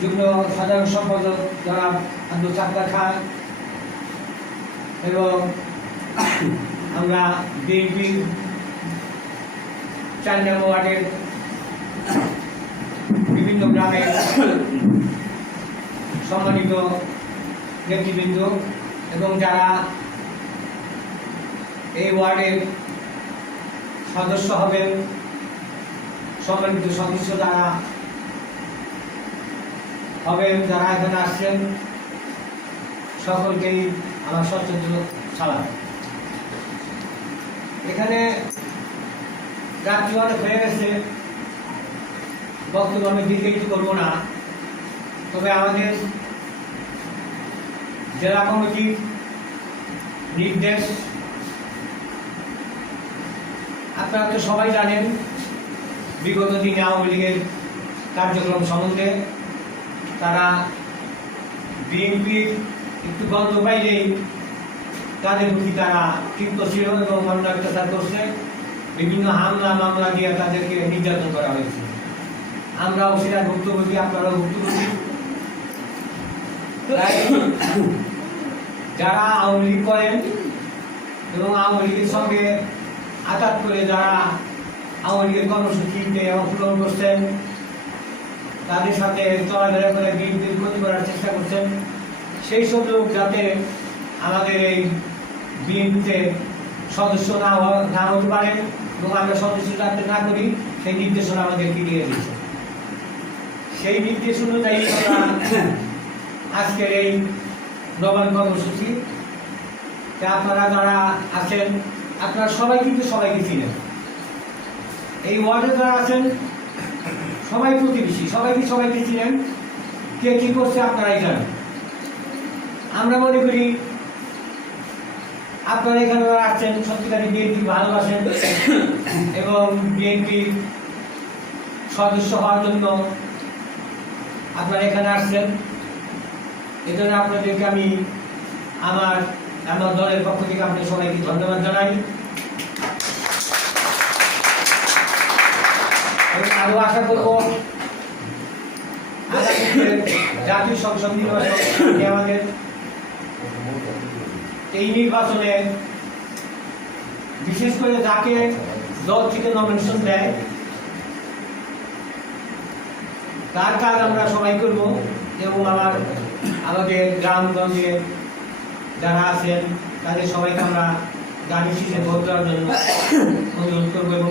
যুগ্ম সাধারণ সম্পাদক জনাব আব্দুল সাত্তার খান এবং আমরা বিএনপির ৪ নম্বর ওয়ার্ডের বিভিন্ন গ্রামের সম্মানিত নেতৃবৃন্দ এবং যারা এই ওয়ার্ডের সদস্য হবেন, সম্মানিত সদস্য যারা হবেন, যারা এখানে আসছেন, সকলকেই আমার সশ্রদ্ধ সালাম। এখানে রাত্রি অনেক হয়ে গেছে, বক্তব্য আমি দীর্ঘায়িত করবো না। তবে আমাদের জেলা কমিটির নির্দেশ আপনারা তো সবাই জানেন, বিগত দিনে আওয়ামী লীগের কার্যক্রম সম্বন্ধে তারা বিএনপির একটু গন্ধ পাইলেই তাদের প্রতি তারা ক্ষিপ্ত ছিল এবং অন্যায় অত্যাচার করছে, বিভিন্ন হামলা মামলা দিয়ে তাদেরকে নির্যাতন করা হয়েছে। আমরাও সেটা ভুক্তভোগী, আপনারাও ভুক্তভোগী। যারা আওয়ামী লীগ করেন এবং আওয়ামী লীগের সঙ্গে আঘাত করে যারা আওয়ামী লীগের কর্মসূচিতে অংশগ্রহণ করছেন, তাদের সাথে চলাফেরা করে বিএনপির ক্ষতি করার চেষ্টা করছেন, সেই সব লোক যাতে আমাদের এই বিএনপিতে সদস্য না হতে পারে এবং আমরা সদস্য যাতে না করি, সেই নির্দেশনা আমাদেরকে দিয়ে দিচ্ছে। সেই নির্দেশ অনুযায়ী আমরা আজকের এই নবায়ন কর্মসূচি, আপনারা যারা আছেন আপনারা সবাই কিন্তু সবাইকে চিনেন। এই ওয়ার্ডে যারা আছেন সবাই প্রতিবেশী, সবাইকে চিনেন, কে কি করছে আপনারাই জানেন। আমরা মনে করি আপনারা এখানে যারা আসছেন সত্যিকারী বিএনপি ভালোবাসেন এবং বিএনপির সদস্য হওয়ার জন্য আপনারা এখানে আসছেন। এজন্য আপনাদেরকে আমি আমার দলের পক্ষ থেকে আপনি সবাইকে ধন্যবাদ জানাই। আরো আশা করবো জাতীয় সংসদ নির্বাচন আমাদের এই নির্বাচনে বিশেষ করে যাকে দল থেকে নমিনেশন দেয় তার কাজ আমরা সবাই করব এবং আমাদের গ্রামগঞ্জে যারা আছেন তাদের সবাইকে আমরা গাড়ি শীষে ভোট দেওয়ার জন্য অনুরোধ করবো এবং